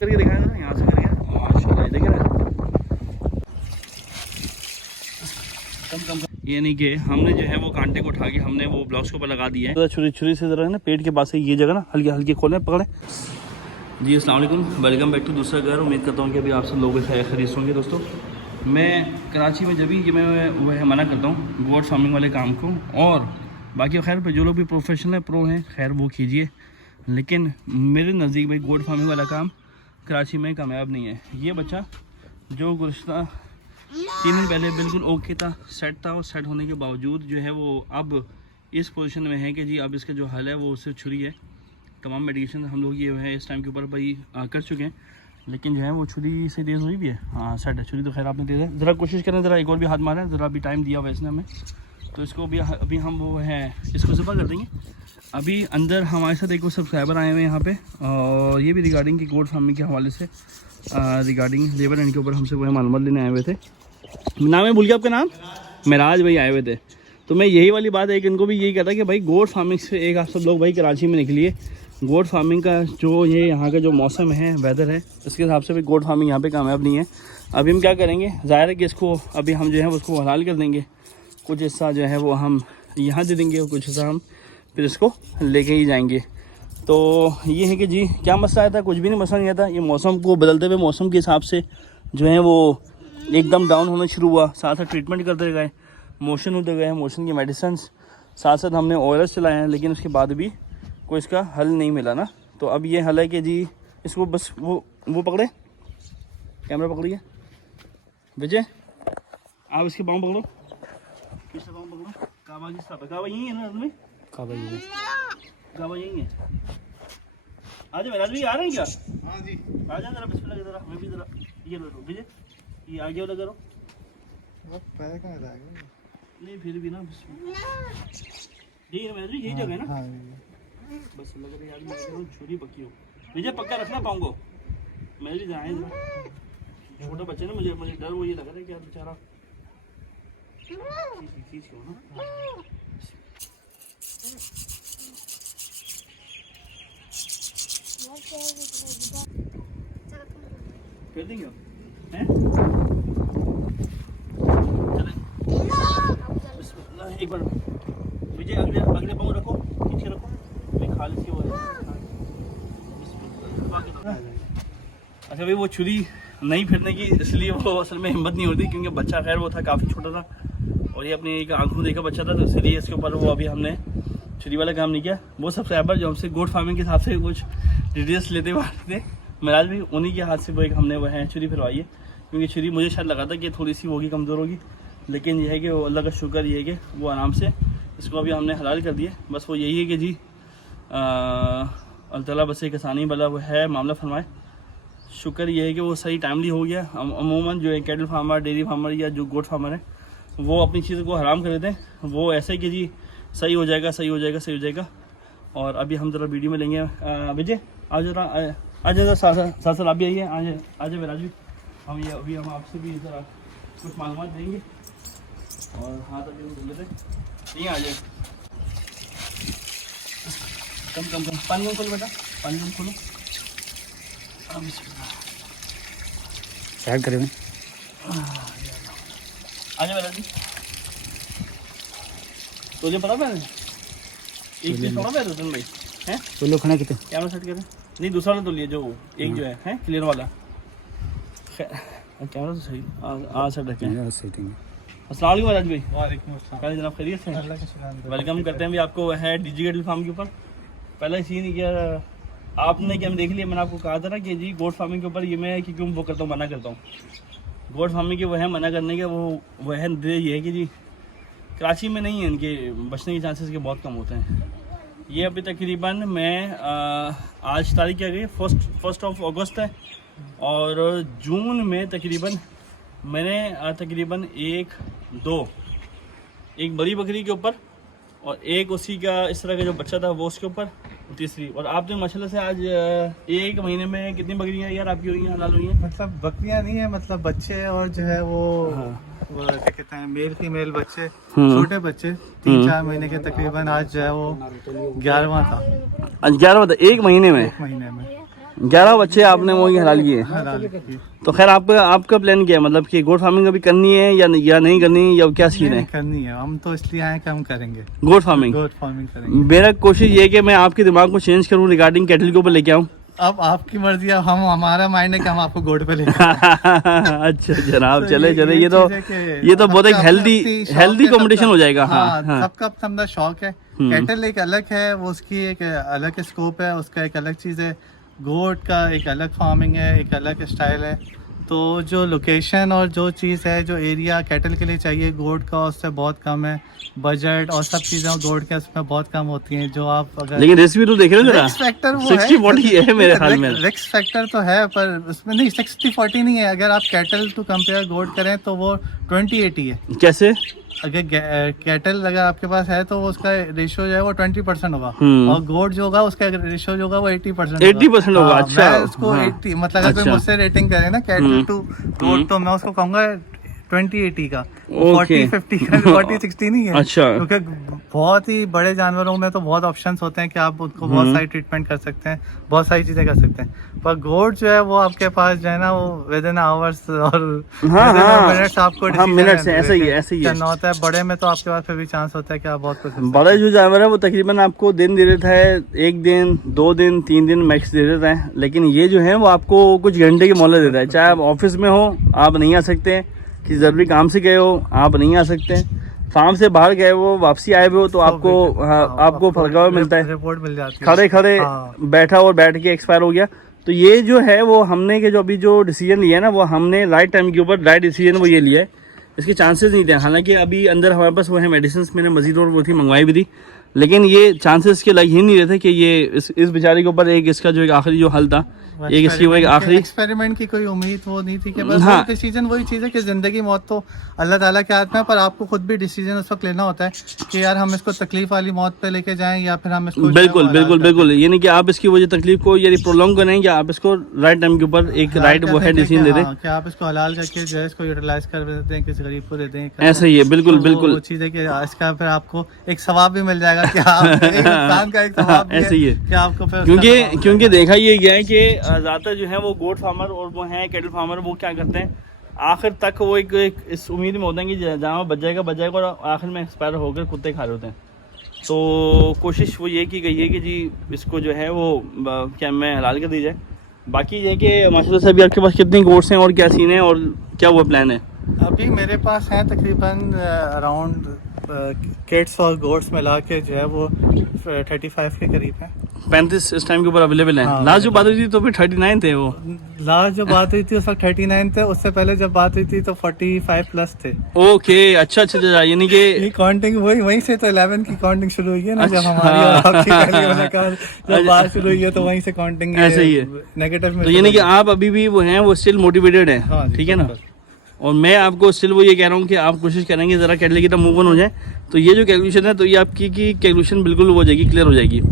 करके दिखाया ना, यहाँ से करके माशाल्लाह देखे ना। ये नहीं कि हमने जो है वो कांटे को उठा के हमने वो ब्लाउज के ऊपर लगा दिया है। छुरी छुरी से ज़रा है ना पेट के पास से ये जगह ना हल्की हल्की खोलें पकड़ें। जी अस्सलाम वालेकुम, वेलकम बैक टू दूसरा घर। उम्मीद करता हूँ कि अभी आप सब लोग खैरियत होंगे। दोस्तों मैं कराची में जब भी मैं वह मना करता हूँ गोट फार्मिंग वाले काम को, और बाकी खैर पे जो लोग भी प्रोफेशनल प्रो हैं खैर वो कीजिए, लेकिन मेरे नज़दीक भाई गोट फार्मिंग वाला काम कराची में कामयाब नहीं है। ये बच्चा जो गुज़श्ता 3 दिन पहले बिल्कुल ओके था, सेट था, और सेट होने के बावजूद जो है वो अब इस पोजीशन में है कि जी अब इसका जो हल है वो उससे छुरी है। तमाम मेडिकेशन हम लोग ये है इस टाइम के ऊपर भाई कर चुके हैं, लेकिन जो है वो छुरी से तेज़ हुई भी है। हाँ सेट है, छुरी तो खैर आपने दे दिया। ज़रा कोशिश करें, ज़रा एक और भी हाथ मारें, ज़रा अभी टाइम दिया हुआ है इसने हमें, तो इसको अभी हम वो है इसको ज़बा कर देंगे। अभी अंदर हमारे साथ एक और सब्सक्राइबर आए हुए हैं यहाँ पे, और ये भी रिगार्डिंग की गोट फार्मिंग के हवाले से रिगार्डिंग लेबर एंड के ऊपर हमसे वो है मालूमात लेने आए हुए थे। नाम है भूल गया आपका नाम? मेराज भाई आए हुए थे। तो मैं यही वाली बात है कि इनको भी यही कहता कि भाई गोट फार्मिंग से एक आप सब लोग भाई कराची में निकलिए। गोट फार्मिंग का जो ये यहाँ का जो मौसम है, वेदर है, इसके हिसाब से भी गोट फार्मिंग यहाँ पे कामयाब नहीं है। अभी हम क्या करेंगे, ज़ाहिर है कि इसको अभी हम जो है उसको हलाल कर देंगे। कुछ हिस्सा जो है वो हम यहाँ दे देंगे और कुछ हिस्सा हम फिर इसको लेके ही जाएंगे। तो ये है कि जी क्या मसला आया था, कुछ भी नहीं मसला नहीं आता। ये मौसम को बदलते हुए मौसम के हिसाब से जो है वो एकदम डाउन होना शुरू हुआ, साथ साथ ट्रीटमेंट करते गए, मोशन होते गए, मोशन की मेडिसिन साथ साथ हमने ORS चलाए हैं, लेकिन उसके बाद भी कोई इसका हल नहीं मिला ना। तो अब ये हल है कि जी इसको बस वो पकड़े, कैमरा पकड़िए विजय, आप इसके पाँव पकड़ो, पिछले पाँव पकड़ो। काबा किस तरफ है? काबा यहीं है ना में? काबा यहीं है, काबा यहीं है। आज मेरा भी आ रहे हैं क्या? हाँ जी आ जाए ज़रा, बिस्मिल्लाह ज़रा, मैं भी ज़रा ये लो विजय, ये आगे वाला करो। पैर कहाँ जाएगा? नहीं फिर भी ना ठीक है, मैं यही जगह है ना। हाँ बस लग रहा है यार मैं छुरी पक्की हो। विजय पक्का रखना पाऊँ को, मैं भी जाए छोटा बच्चा ना, मुझे डर वो ये लग रहा है कि यार बेचारा खींच हो ना। कर देंगे हैं? चलें एक बार विजय अगले पाँव रखो, पीछे रखो, मैं खाली सी हो। अच्छा भाई वो छुरी नहीं फिरने की इसलिए वो असल में हिम्मत नहीं होती, क्योंकि बच्चा खैर वो था काफ़ी छोटा था, और ये अपनी एक आंखों देखा बच्चा था, तो इसलिए इसके ऊपर वो अभी हमने छुरी वाला काम नहीं किया। वो सब्सक्राइबर जो हमसे गोट फार्मिंग के हिसाब से कुछ डिटेल्स लेते हुए थे, मेराज भी उन्हीं के हाथ से वो एक हमने वह है छुरी फिरवाई है, क्योंकि छुरी मुझे शायद लगा था कि थोड़ी सी होगी, कमज़ोर होगी, लेकिन यह है कि अल्लाह का शुक्र ये है कि वो आराम से इसको अभी हमने हलाल कर दिया। बस वो यही है कि जी अल्लाह ताला बस एक आसानी वाला वो है मामला फरमाए। शुक्र ये है कि वो सही टाइमली हो गया। अमूमन जो है कैटल फार्मर, डेयरी फार्मर या जो गोट फार्मर है वो अपनी चीज़ों को हराम कर देते हैं। वो ऐसे कि जी सही हो जाएगा, सही हो जाएगा, सही हो जाएगा। और अभी हम ज़रा वीडियो में लेंगे विजय, आज ज़रा आज ज़रा साथ आप भी आइए, आज मेराज भी हम ये अभी हम आपसे भी ज़रा कुछ मालूमात देंगे। और हाथ अभी हम धुल लेते नहीं, आ जाए कम पानी में खोलो बेटा, पानी में खोलो, साइड करें। आजा मेरा जी, तुझे पता है एक चीज़ पता है तुम भाई हैं, तो लोग खाना कितने कैमरा सेट करें, नहीं दूसरा वाला तो लिए जो एक जो है क्लियर वाला कैमरा तो सही आज सेट रखें। अस्सलाम वालेकुम राज भाई। वालेकुम अस्सलाम जनाब, खैरियत से? वेलकम करते हैं भी आपको है डिजिटल फार्म के ऊपर। पहला सीन क्या आपने कि हम देख लिया, मैंने आपको कहा था ना कि जी गोट फार्मिंग के ऊपर ये मैं कि क्यों वो करता हूँ, मना करता हूँ। गोट फार्मिंग के वो है मना करने के वो है ये है कि जी कराची में नहीं है, इनके बचने के चांसेस के बहुत कम होते हैं। ये अभी तकरीबन मैं आज तारीख क्या गई, फर्स्ट ऑफ अगस्त है, और जून में तकरीबन मैंने तकरीबन एक बड़ी बकरी के ऊपर और एक उसी का इस तरह का जो बच्चा था वो उसके ऊपर, तीसरी। और आपने माशाल्लाह से आज एक महीने में कितनी बकरियां यार आपकी हुई हैं, हलाल हुई हैं? मतलब बकरियां नहीं है, मतलब बच्चे और जो है वो हाँ। वो क्या कहते हैं, मेल फीमेल बच्चे, छोटे बच्चे 3-4 महीने के तकरीबन। आज जो है वो 11वां था। आज 11 था एक महीने में? एक महीने में 11 बच्चे आपने वो हलाल किए। हलाल की। तो खैर आपका प्लान क्या है, मतलब कि गोट फार्मिंग अभी करनी है या नहीं करनी, या क्या सीन है? करनी है, हम तो इसलिए आए कि हम करेंगे गोट फार्मिंग। गोट फार्मिंग करेंगे। मेरा कोशिश ये है कि मैं आपके दिमाग को चेंज करूं रिगार्डिंग कैटल के ऊपर लेके आऊं। अब आपकी मर्जी है, हमारा माइंड है कि हम आपको गोट पे ले अच्छा जनाब, तो चले ये तो बहुत एक हेल्दी कंपटीशन हो जाएगा। हाँ, सबका अपना शौक है। कैटल एक अलग है, वो उसकी एक अलग स्कोप है, उसका एक अलग चीज़ है। गोट का एक अलग फार्मिंग है, एक अलग स्टाइल है। तो जो लोकेशन और जो चीज़ है, जो एरिया कैटल के लिए चाहिए गोट का, उससे बहुत कम है। बजट और सब चीज़ें गोट के उसमें बहुत कम होती हैं। जो आप अगर लेकिन रेसिपी तो देख रहे हो जरा, रिस्क फैक्टर वो 60-40 है मेरे ख्याल में। रिस्क फैक्टर तो है, पर उसमें नहीं 60-40 नहीं है। अगर आप कैटल टू कंपेयर गोट करें तो वो 20-80 है। कैसे? अगर कैटल अगर आपके पास है तो उसका रेशियो जो है वो 20% होगा, और गोट जो होगा उसका रेशियो जो होगा वो 80% होगा। अच्छा, मैं उसको 80 मतलब अगर मुझसे रेटिंग करें ना कैटल टू गोट, तो मैं उसको कहूँगा 20-80 का, 40-50 का, 40-60 नहीं है। अच्छा। क्योंकि बहुत ही बड़े जानवरों में तो बहुत ऑप्शंस होते हैं कि आप उनको बहुत सारी ट्रीटमेंट कर सकते हैं, बहुत सारी चीजें कर सकते हैं। पर गोट जो है वो आपके पास जो है ना, वो विद इन आवर्स और मिनट्स आपको मिनट्स ऐसे ही करना होता है। बड़े में तो आपके पास फिर भी चांस होता है कि आप बहुत कुछ बड़े जो जानवर है वो तकरीबन आपको दिन दे देता है, 1 दिन 2 दिन 3 दिन मैक्स दे देता है। लेकिन ये जो है वो आपको कुछ घंटे की मोहलत देता है। चाहे आप ऑफिस में हो, आप नहीं आ सकते, कि जरूरी काम से गए हो आप नहीं आ सकते, फार्म से बाहर गए हो, वापसी आए हुए हो, तो आपको फरका मिलता है, रिपोर्ट मिल जाती है, खड़े खड़े बैठ के एक्सपायर हो गया। तो ये जो है वो हमने के जो अभी जो डिसीजन लिया है ना, वो हमने राइट टाइम के ऊपर राइट डिसीजन वो ये लिया है। इसके चांसेस नहीं थे, हालांकि अभी अंदर हमारे पास वो है मेडिसिन, मैंने मजीद और वो थी मंगवाई भी थी, लेकिन ये चांसेस के लग ही नहीं रहे थे कि ये इस बेचारे के ऊपर एक इसका जो एक आखिरी जो हल था, एक इसकी वो एक आखिरी एक्सपेरिमेंट की कोई उम्मीद वो नहीं थी कि बस हाँ। डिसीजन वही चीज़ है कि जिंदगी मौत तो अल्लाह ताला के हाथ में है, पर आपको खुद भी डिसीजन उस वक्त लेना होता है कि यार हम इसको तकलीफ वाली मौत पे लेके जाएं या फिर हम इसको बिल्कुल ये नहीं कि आप इसकी वजह तकलीफ को यानी प्रोलॉन्ग करें, कि आप इसको राइट टाइम के ऊपर एक राइट वो है डिसीजन दे दें कि आप इसको हलाल करके जो है इसको यूटिलाइज कर देते हैं, किसी गरीब को दे दें। ऐसा ही है, बिल्कुल वो चीज़ है कि इसका फिर आपको एक सवाब भी मिल जाएगा कि आप इंसान का एक सवाब ऐसे ही है कि आपको फिर क्योंकि देखा ये गया है कि ज़्यादातर जो है वो गोट फार्मर और वो हैं कैटल फार्मर, वो क्या करते हैं आखिर तक वो एक इस उम्मीद में होते हैं कि जहाँ बच जाएगा और आखिर में एक्सपायर होकर कुत्ते खा रहे होते हैं। तो कोशिश वो ये की गई है कि जी इसको जो है वो क्या में हलाल कर दी जाए। बाकी ये कि माशाल्लाह से अभी आपके पास कितनी गोट्स हैं और क्या सीन है और क्या हुआ प्लान है? अभी मेरे पास हैं तकरीबन अराउंड किड्स और गोट्स मिला के जो है वो 35 के करीब है। 35 इस टाइम के ऊपर अवेलेबल है। लास्ट जो बात हुई थी तो फिर 39 थे, वो लास्ट जो बात हुई थी उस वक्त 39 थे, उससे पहले जब बात हुई थी तो 45 प्लस थे। ओके, अच्छा यानी कि ये काउंटिंग वहीं से तो 11 की काउंटिंग शुरू हुई है ना। जब हमारी और आपकी पहली मुलाकात जब बात शुरू हुई है तो वहीं से काउंटिंग ऐसे ही है नेगेटिव में। तो यानी कि आप अभी भी वो हैं वो स्टिल मोटिवेटेड है, ठीक है ना? और मैं आपको स्टिल वो ये कह रहा हूँ कि आप कोशिश करेंगे ज़रा कैटल की तरफ मूव ऑन हो जाए, तो ये जो कैलकुलेशन है तो ये आपकी की कैलकुलेशन बिल्कुल हो जाएगी, क्लियर हो जाएगी।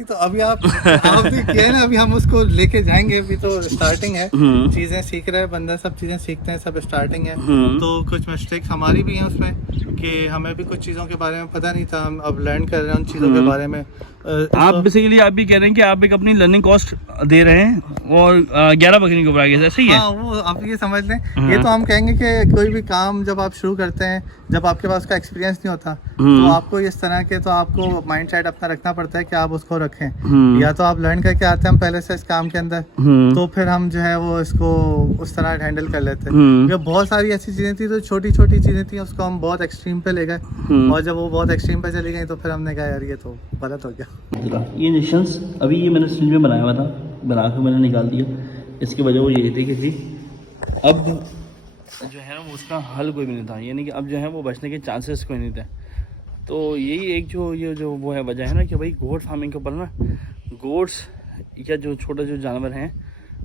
तो अभी आप किया है ना, अभी हम उसको लेके जाएंगे, अभी तो स्टार्टिंग है, चीजें सीख रहे हैं बंदा, सब चीजें सीखते हैं, सब स्टार्टिंग है। तो कुछ मिस्टेक्स हमारी भी हैं उसमें कि हमें भी कुछ चीज़ों के बारे में पता नहीं था, हम अब लर्न कर रहे हैं उन चीज़ों के बारे में। आप बेसिकली आप भी कह रहे हैं कि आप एक अपनी लर्निंग कॉस्ट दे रहे हैं और 11 बकरी के ऊपर आगे, ऐसे ही है? हाँ, वो आप ये समझ लें। ये तो हम कहेंगे कि कोई भी काम जब आप शुरू करते हैं, जब आपके पास का एक्सपीरियंस नहीं होता, तो आपको इस तरह के तो आपको माइंड सेट अपना रखना पड़ता है कि आप उसको रखें। या तो आप लर्न करके आते हैं हम पहले से इस काम के अंदर, तो फिर हम जो है वो इसको उस तरह हैंडल कर लेते हैं। बहुत सारी ऐसी चीज़ें थी तो छोटी छोटी चीज़ें थी, उसको हम बहुत एक्सट्रीम पे ले गए, और जब वो बहुत एक्सट्रीम पे चली गई तो फिर हमने कहा यार ये तो गलत हो गया। ये इंजेक्शंस अभी ये मैंने स्टील में बनाया हुआ था, बना के मैंने निकाल दिया। इसकी वजह वो ये थी कि जी अब जो है ना वो उसका हल कोई भी नहीं था, यानी कि अब जो है वो बचने के चांसेस कोई नहीं थे। तो यही एक जो वो है वजह है ना कि भाई गोट फार्मिंग के ऊपर ना गोट्स या जो छोटे जो जानवर हैं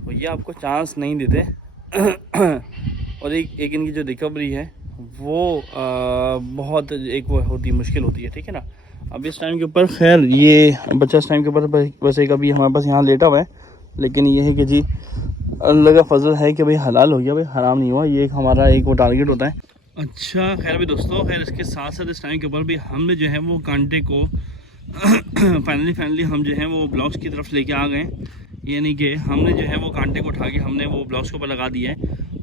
वो ये आपको चांस नहीं देते और एक इनकी जो रिकवरी है वो बहुत एक वो होती है, मुश्किल होती है, ठीक है ना? अब इस टाइम के ऊपर खैर ये बच्चा इस टाइम के ऊपर बस एक अभी हमारे पास यहाँ लेटा हुआ है, लेकिन ये है कि जी अल्लाह का फजल है कि भाई हलाल हो गया, भाई हराम नहीं हुआ। ये एक हमारा एक वो टारगेट होता है। अच्छा खैर भी दोस्तों, खैर इसके साथ साथ इस टाइम के ऊपर भी हमने जो है वो कांटे को फाइनली हम जो है वो ब्लॉक्स की तरफ लेके आ गए। यानी कि हमने जो है वो कांटे को उठा के हमने वो ब्लॉक्स के ऊपर लगा दिया है,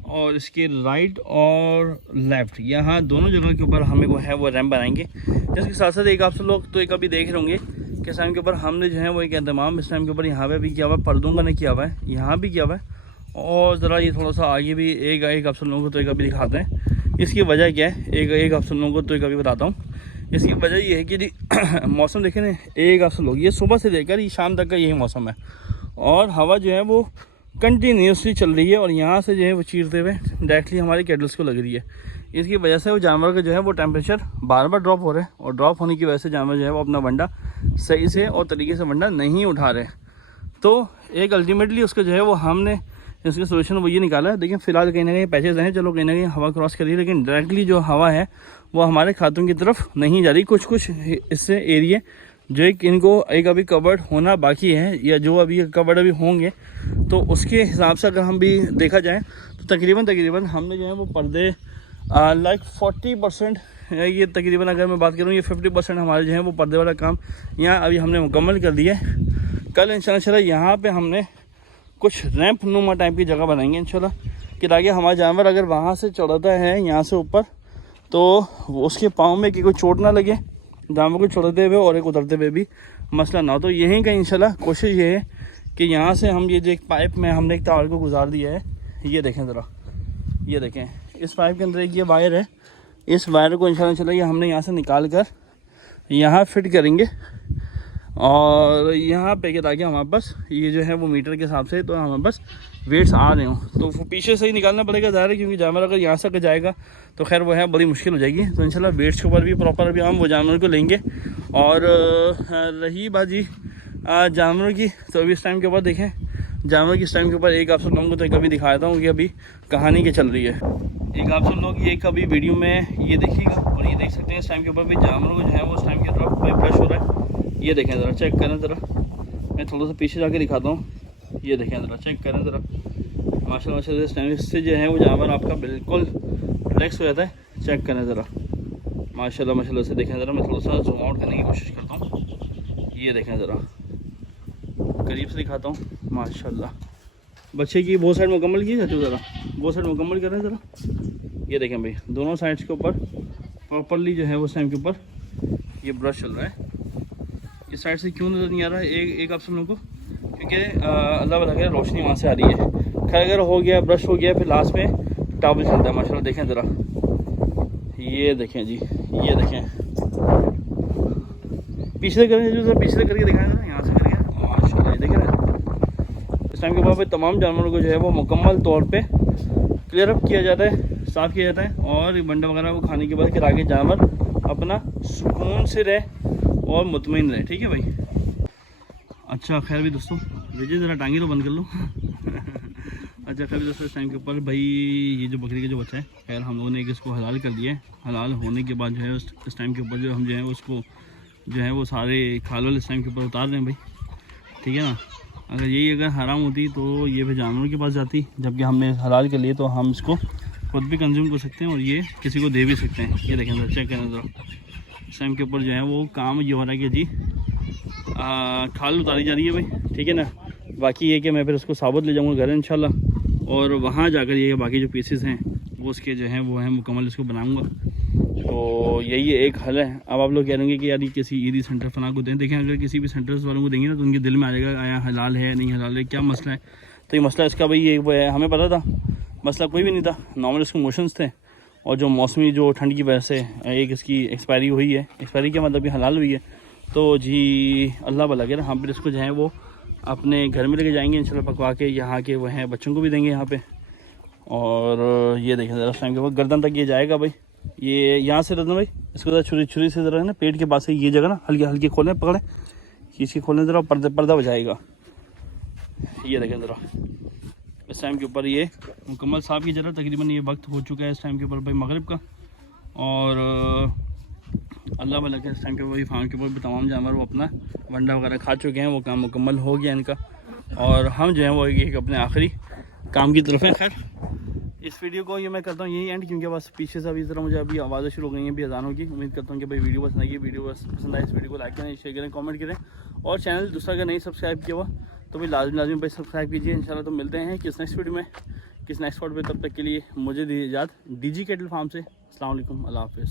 और इसके राइट और लेफ़्ट यहाँ दोनों जगह के ऊपर हमें वो है वो रैम्प बनाएंगे। जिसके साथ साथ एक आप सब लोग तो एक अभी देख रहे होंगे कि इस टाइम के ऊपर हमने जो है वो एक इंतमाम इस टाइम के ऊपर यहाँ पे भी किया हुआ है, पर्दों का नहीं किया हुआ है, यहाँ भी किया हुआ है। और ज़रा ये थोड़ा सा आगे भी एक आप सब लोगों को तो एक अभी दिखाते हैं। इसकी वजह क्या है, एक आप सब लोगों को तो एक अभी बताता हूँ। इसकी वजह ये है कि जी मौसम देखें ना, एक आप सब लोग ये सुबह से लेकर ये शाम तक का यही मौसम है, और हवा जो है वो कंटिन्यूसली चल रही है, और यहाँ से जो है वो चीरते हुए डायरेक्टली हमारे कैटल्स को लग रही है। इसकी वजह से वो जानवर का जो है वो टेम्परेचर बार बार ड्रॉप हो रहा है, और ड्रॉप होने की वजह से जानवर जो है वो अपना वंडा सही से और तरीके से वंडा नहीं उठा रहे। तो एक अल्टीमेटली उसका जो है वो हमने इसका सोल्यूशन वो ये निकाला है। देखिए फ़िलहाल कहीं ना कहीं पैचेज हैं, चलो कहीं ना कहीं हवा क्रॉस करिए, लेकिन डायरेक्टली जो हवा है वो हमारे खातों की तरफ नहीं जा रही। कुछ इससे एरिया जो एक इनको एक अभी कवर्ड होना बाकी है, या जो अभी कवर्ड अभी होंगे, तो उसके हिसाब से अगर हम भी देखा जाए तो तकरीबन हमने जो है वो पर्दे लाइक 40% ये तकरीबन अगर मैं बात करूँ ये 50% हमारे जो है वो पर्दे वाला काम यहाँ अभी हमने मुकम्मल कर दिया है। कल इंशाल्लाह यहाँ पे हमने कुछ रैंप नुमा टाइप की जगह बनाएंगे इंशाल्लाह, कि ताकि हमारा जानवर अगर वहाँ से चढ़ता है यहाँ से ऊपर तो उसके पाँव में कि कोई चोट ना लगे, जानवर को चढ़ते हुए और एक उतरते हुए भी मसला ना हो। तो यहीं का इंशाल्लाह कोशिश ये है कि यहाँ से हम ये जो एक पाइप में हमने एक तार को गुजार दिया है, ये देखें ज़रा, ये देखें इस पाइप के अंदर एक ये वायर है, इस वायर को इंशाल्लाह ये हमने यहाँ से निकाल कर यहाँ फिट करेंगे, और यहाँ पे ताकि हमारे पास ये जो है वो मीटर के हिसाब से तो हमारे पास वेट्स आ रहे हों। तो वो पीछे से ही निकालना पड़ेगा ज़ाहिर है, क्योंकि जानवर अगर यहाँ से जाएगा तो खैर वो है बड़ी मुश्किल हो जाएगी। तो इंशाल्लाह वेट्स के ऊपर भी प्रॉपर अभी हम वो जानवर को लेंगे। और रही बाजी जानवर की, तो अभी इस टाइम के ऊपर देखें जानवर की इस टाइम के ऊपर एक आप सब लोगों को तो कभी दिखाता हूँ कि अभी कहानी के चल रही है। एक आप सब लोग ये कभी वीडियो में ये देखिएगा, और ये देख सकते हैं इस टाइम के ऊपर भी जानवर को जो है वो उस टाइम की तरफ ब्रश हो रहा है। ये देखें ज़रा, चेक करें ज़रा, मैं थोड़ा सा पीछे जाके दिखाता हूँ। ये देखें ज़रा, चेक करें ज़रा, माशाल्लाह इस टाइम इससे जो है वो जानवर आपका बिल्कुल रिलैक्स हो जाता है। चेक करें ज़रा, माशाल्लाह से देखें ज़रा, मैं थोड़ा सा जूम आउट करने की कोशिश करता हूँ। ये देखें ज़रा, करीब से दिखाता हूँ। माशाल्लाह बच्चे की वो साइड मुकम्मल की जाती है, ज़रा वो साइड मुकम्मल करें ज़रा। ये देखें भाई, दोनों साइड्स के ऊपर प्रॉपरली जो है वो टाइम के ऊपर ये ब्रश चल रहा है। इस साइड से क्यों नज़र नहीं आ रहा है एक आप सब लोगों को, क्योंकि अल्लाह वाला है रोशनी वहाँ से आ रही है। खैर अगर हो गया ब्रश हो गया, फिर लास्ट में टावल चलता है। माशाल्लाह देखें ज़रा, ये देखें जी, ये देखें पीछे करें जो सर, पीछे करके दिखाएं ना, यहाँ से करके माशाल्लाह देखें ना। इस टाइम के बाद तमाम जानवरों को जो है वो मुकम्मल तौर पे क्लियर अप किया जाता है, साफ़ किया जाता है, और बंडा वगैरह वो खाने के बाद आगे जानवर अपना सुकून से रहे और मुतमईन रहे। ठीक है भाई। अच्छा खैर भी दोस्तों, विजय ज़रा टांगी तो बंद कर लो। अच्छा खैर भी दोस्तों, इस टाइम के ऊपर भाई ये जो बकरी का जो बच्चा है, खैर हम लोगों ने एक इसको हलाल कर दिया है। हलाल होने के बाद जो है इस टाइम के ऊपर जो हम जो है उसको जो है वो सारे खाल वाले इस टाइम के ऊपर उतार रहे हैं भाई। ठीक है ना, अगर यही अगर हराम होती तो ये फिर जानवरों के पास जाती, जबकि हमने हलाल कर लिए तो हम इसको खुद भी कंज्यूम कर सकते हैं और ये किसी को दे भी सकते हैं। ये देखें ज़रा, चेक करें ज़रा, इस टाइम के ऊपर जो है वो काम ये हो रहा है कि जी खाल उतारी जा रही है भाई। ठीक है ना, बाकी ये कि मैं फिर उसको साबुत ले जाऊँगा घर इंशाल्लाह, और वहाँ जाकर ये बाकी जो पीसेस हैं वो उसके जो हैं वो हैं मुकम्मल इसको बनाऊँगा। तो यही एक हल है। अब आप लोग कह रहे कि यार किसी ईदी सेंटर फना को दें, देखें अगर किसी भी सेंटर्स वालों को देंगे ना तो उनके दिल में आ जाएगा आया हलाल है नहीं हलाल है, क्या मसला है। तो ये मसला इसका भाई ये वो है, हमें पता था मसला कोई भी नहीं था, नॉर्मल इसके मोशंस थे, और जो मौसमी जो ठंड की वजह से एक इसकी एक्सपायरी हुई है। एक्सपायरी क्या मतलब कि हलाल हुई है, तो जी अल्लाह भला करे हम फिर इसको जो है वो अपने घर में लेके जाएंगे इंशाल्लाह, पकवा के यहाँ के वो हैं बच्चों को भी देंगे यहाँ पे। और ये देखें ज़रा, टाइम के बाद गर्दन तक ये जाएगा भाई, ये यहाँ से रखना भाई, इसको ज़रा छुरी से ज़रा है ना पेट के पास से ये जगह ना हल्के खोलें, पकड़ें खींच के खोलें ज़रा, पर्दा बजाएगा। ये देखें ज़रा, इस टाइम के ऊपर ये मुकम्मल साफ़ की जरा, तकरीबन ये वक्त हो चुका है इस टाइम के ऊपर भाई मगरिब का। और अल्लाह भला के इस टाइम पे वही फार्म के ऊपर भी तमाम जानवर वो अपना वंडा वगैरह खा चुके हैं, वो काम मुकम्मल हो गया इनका, और हम जो है वो एक अपने आखिरी काम की तरफ हैं। खैर इस वीडियो को ये मैं करता हूँ यही एंड, क्योंकि बस पीछे से अभी ज़रा मुझे अभी आवाज़ें शुरू हो गई हैं अभी अजानों की। उम्मीद करता हूँ कि भाई वीडियो पसंद आई, वीडियो पसंद आए इस वीडियो को लाइक करें, शेयर करें, कमेंट करें, और चैनल दूसरा अगर नहीं सब्सक्राइब किया हुआ तो भाई लाजमी भाई सब्सक्राइब कीजिए। इंशाल्लाह तो मिलते हैं किस नेक्स्ट वीडियो में, किस नेक्स्ट स्पॉट पे, तब तक के लिए मुझे दीजिए इजाज़त। डीजी कैटल फार्म से अस्सलाम वालेकुम, अल्लाह हाफ़िज़।